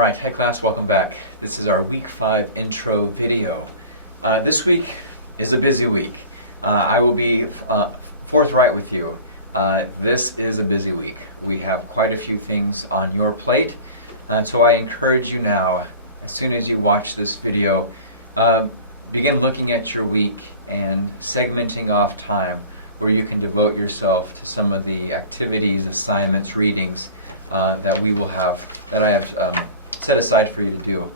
Alright, hey class, welcome back. This is our week 5 intro video. This week is a busy week. I will be forthright with you. This is a busy week. We have quite a few things on your plate, so I encourage you now, as soon as you watch this video, begin looking at your week and segmenting off time where you can devote yourself to some of the activities, assignments, readings that I have set aside for you to do.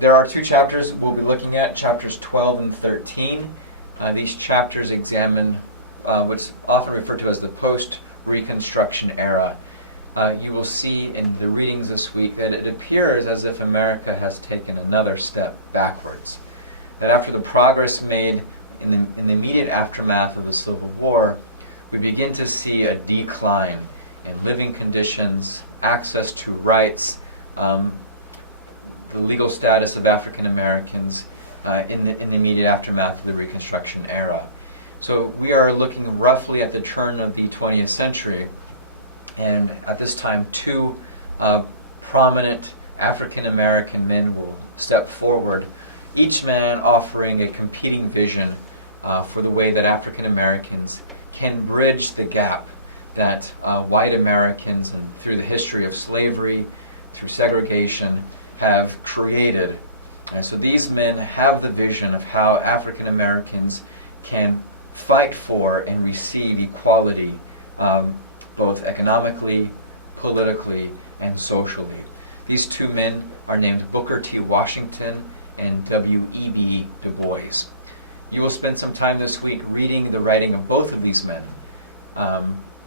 There are 2 chapters we'll be looking at, chapters 12 and 13. These chapters examine what's often referred to as the Post-Reconstruction Era. You will see in the readings this week that it appears as if America has taken another step backwards. That after the progress made in the immediate aftermath of the Civil War, we begin to see a decline in living conditions, access to rights, the legal status of African Americans in the immediate aftermath of the Reconstruction Era. So we are looking roughly at the turn of the 20th century, and at this time 2 prominent African American men will step forward, each man offering a competing vision for the way that African Americans can bridge the gap that white Americans, and through the history of slavery, through segregation, have created. And so these men have the vision of how African Americans can fight for and receive equality, both economically, politically, and socially. These 2 men are named Booker T. Washington and W.E.B. Du Bois. You will spend some time this week reading the writing of both of these men.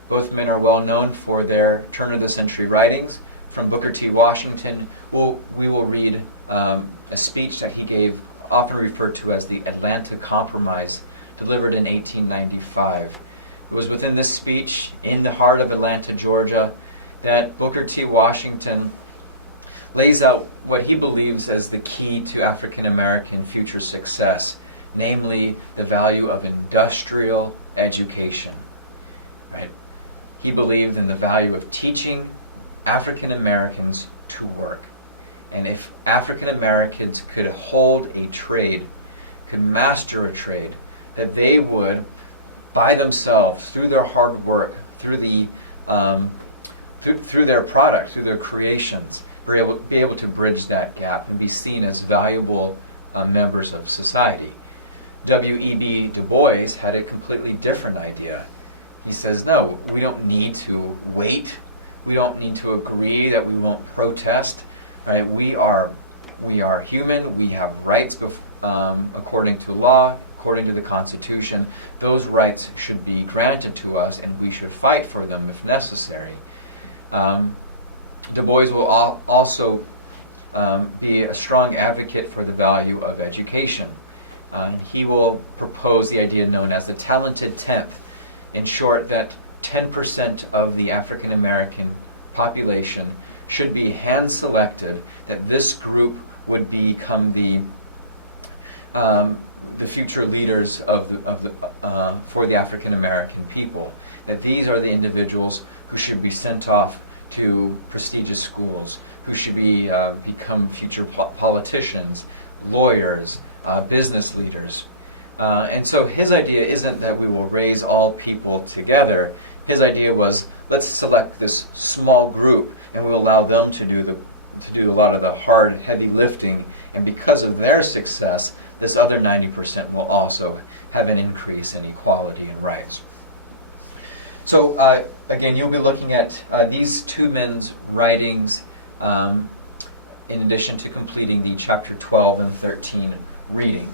Both men are well known for their turn-of-the-century writings. From Booker T. Washington, we will read a speech that he gave, often referred to as the Atlanta Compromise, delivered in 1895. It was within this speech, in the heart of Atlanta, Georgia, that Booker T. Washington lays out what he believes as the key to African American future success, namely the value of industrial education. Right? He believed in the value of teaching African Americans to work. And if African Americans could hold a trade, could master a trade, that they would, by themselves, through their hard work, through their product, through their creations, be able to bridge that gap and be seen as valuable members of society. W.E.B. Du Bois had a completely different idea. He says, no, we don't need to wait. We don't need to agree that we won't protest. Right? We are human. We have rights according to law, according to the Constitution. Those rights should be granted to us, and we should fight for them if necessary. Du Bois will also be a strong advocate for the value of education. He will propose the idea known as the talented tenth. In short, that 10% of the African American population should be hand-selected, that this group would become the future leaders for the African American people. That these are the individuals who should be sent off to prestigious schools, who should become future politicians, lawyers, business leaders. And so his idea isn't that we will raise all people together. His idea was, let's select this small group and we'll allow them to do a lot of the hard, heavy lifting. And because of their success, this other 90% will also have an increase in equality and rights. So again, you'll be looking at these 2 men's writings in addition to completing the chapter 12 and 13 reading.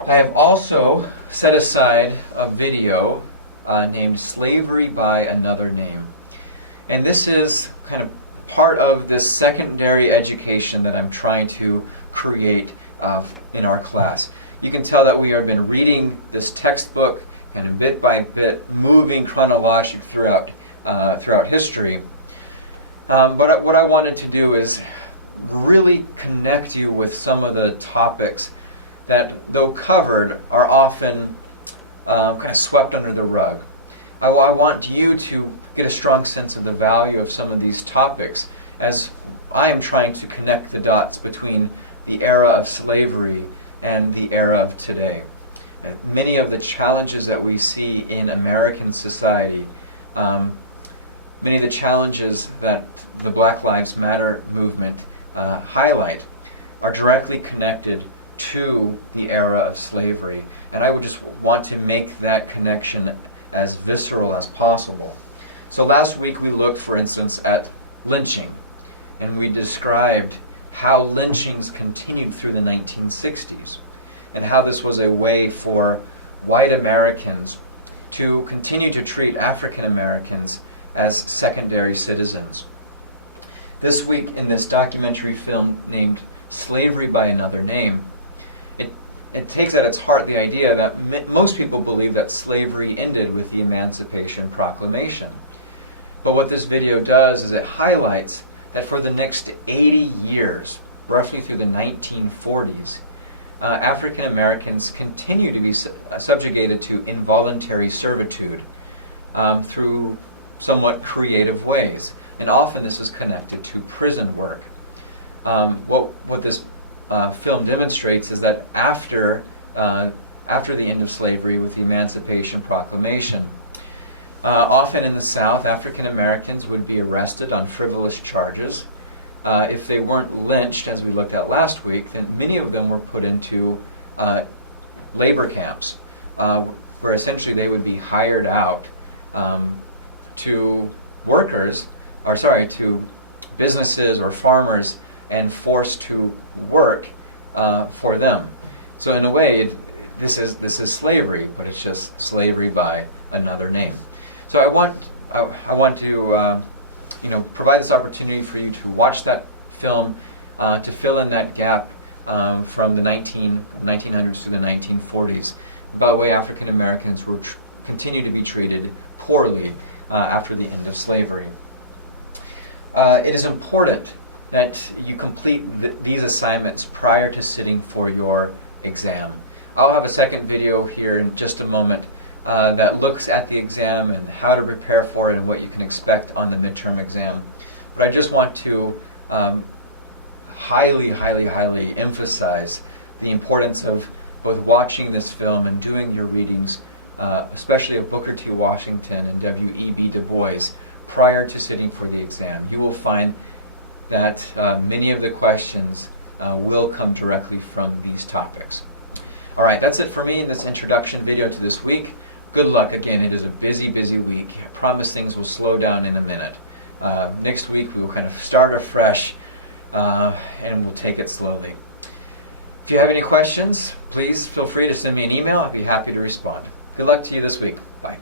I have also set aside a video named Slavery by Another Name. And this is kind of part of this secondary education that I'm trying to create in our class. You can tell that we have been reading this textbook and bit by bit moving chronologically throughout history. But what I wanted to do is really connect you with some of the topics that, though covered, are often kind of swept under the rug. I want you to get a strong sense of the value of some of these topics as I am trying to connect the dots between the era of slavery and the era of today. Many of the challenges that we see in American society, many of the challenges that the Black Lives Matter movement highlight are directly connected to the era of slavery. And I would just want to make that connection as visceral as possible. So last week we looked, for instance, at lynching, and we described how lynchings continued through the 1960s, and how this was a way for white Americans to continue to treat African Americans as secondary citizens. This week, in this documentary film named Slavery by Another Name, it takes at its heart the idea that most people believe that slavery ended with the Emancipation Proclamation. But what this video does is it highlights that for the next 80 years, roughly through the 1940s, African Americans continue to be subjugated to involuntary servitude through somewhat creative ways. And often this is connected to prison work. What this film demonstrates is that after the end of slavery with the Emancipation Proclamation, often in the South, African Americans would be arrested on frivolous charges. If they weren't lynched, as we looked at last week, then many of them were put into labor camps, where essentially they would be hired out to to businesses or farmers, and forced to work for them. So in a way, this is slavery, but it's just slavery by another name. So I want to provide this opportunity for you to watch that film to fill in that gap from the 1900s to the 1940s about the way African Americans were continue to be treated poorly after the end of slavery. It is important that you complete these assignments prior to sitting for your exam. I'll have a second video here in just a moment that looks at the exam and how to prepare for it and what you can expect on the midterm exam. But I just want to highly emphasize the importance of both watching this film and doing your readings, especially of Booker T. Washington and W.E.B. Du Bois, prior to sitting for the exam. You will find that many of the questions will come directly from these topics. All right, that's it for me in this introduction video to this week. Good luck. Again, it is a busy week. I promise things will slow down in a minute. Next week we will kind of start afresh and we'll take it slowly. If you have any questions, please feel free to send me an email. I'd be happy to respond. Good luck to you this week. Bye.